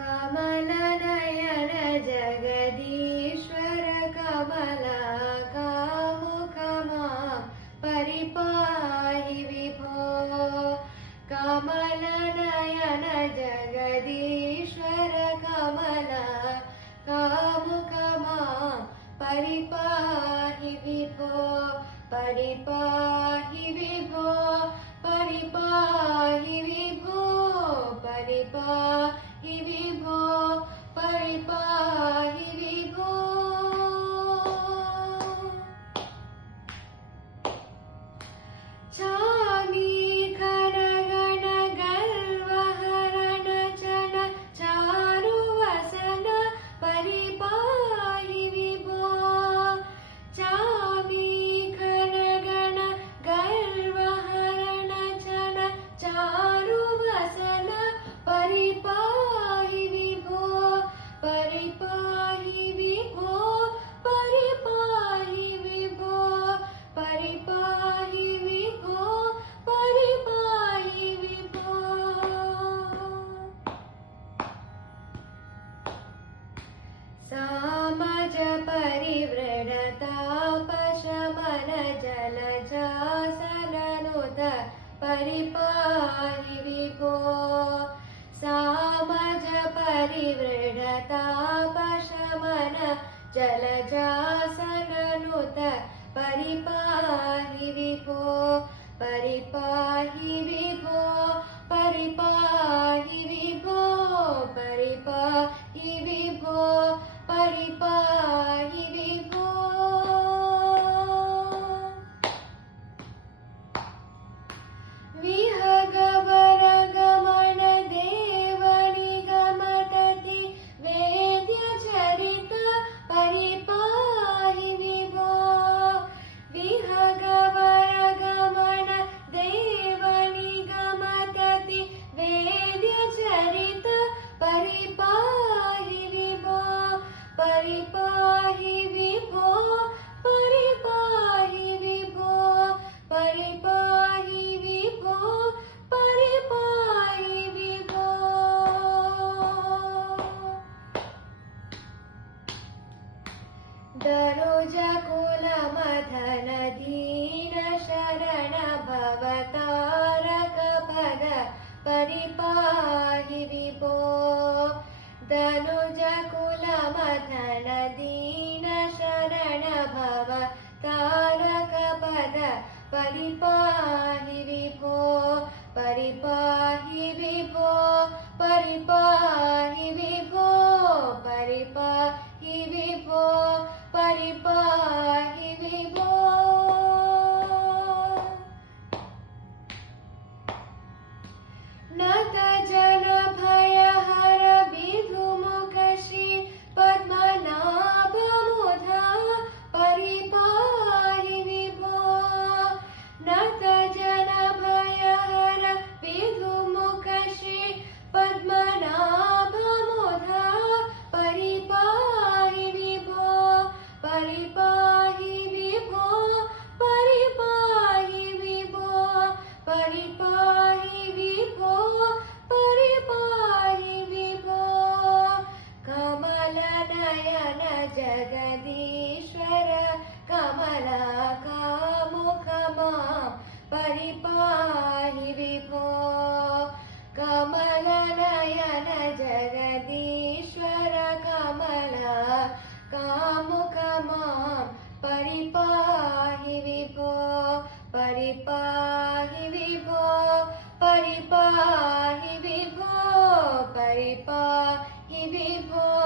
कमलनयन जगदीश्वर कमलाकामुक मां परिपाहि विभो। कमलनयन जगदीश्वर कमलाकामुक मां परिपाहि विभो। परिपाहि विभो, परिपाहि विभो, परिपाहि विभो, परिपाहि विभो। चामीकरगण गर्वहरण चन चारुवसन परिपाहि विभो। चामीकरगण गर्वहरण चन चारुवसन परिपाहि विभो। परिपाहि विभो, परिपाहि विभो, परिपाहि विभो, परिपाहि विभो। सामज परिव्रढतापशमन जलजासननुत परिपाहि विभो। सामज परिव्रढतापशमन जलजासननुत परिपाहि विभो। परिपाहि विभो, परिपाहि विभो, परिपाहि विभो, परिपाहि विभो। विहगवरगमन देवनिगमतति वेद्यचरित परिपाहि विभो। विहगवरगमन देवनिगमतति वेद्यचरित परिपाहि विभो। परिपाहि विभो, परिपाहि विभो, परिपाहि विभो, परिपाहि विभो। दनुजकुलमथन दीन शरण भवतारक पद परिपाहि विभो। दनुजकुलमथन दीन शरण भवतारक पद परिपाहि विभो। परिपाहि विभो, परिपाहि विभो, परिपाहि विभो, परिपाहि विभो। नत जन भयहर विधुमुख श्री पद्मनाभ मुधा परिपाहि विभो। नत जन भयहर विधुमुख श्री पद्मनाभ मुधा परिपाहि विभो। परिपाहि विभो, परिपाहि विभो, परिपाहि विभो, परिपाहि विभो। कमलनयन जगदीश्वर कमलाकामुक मां परिपाहि विभो। कमलनयन जगदीश्वर कमलाकामुक मां परिपाहि विभो। परिपाहि विभो, परिपाहि विभो, परिपाहि विभो,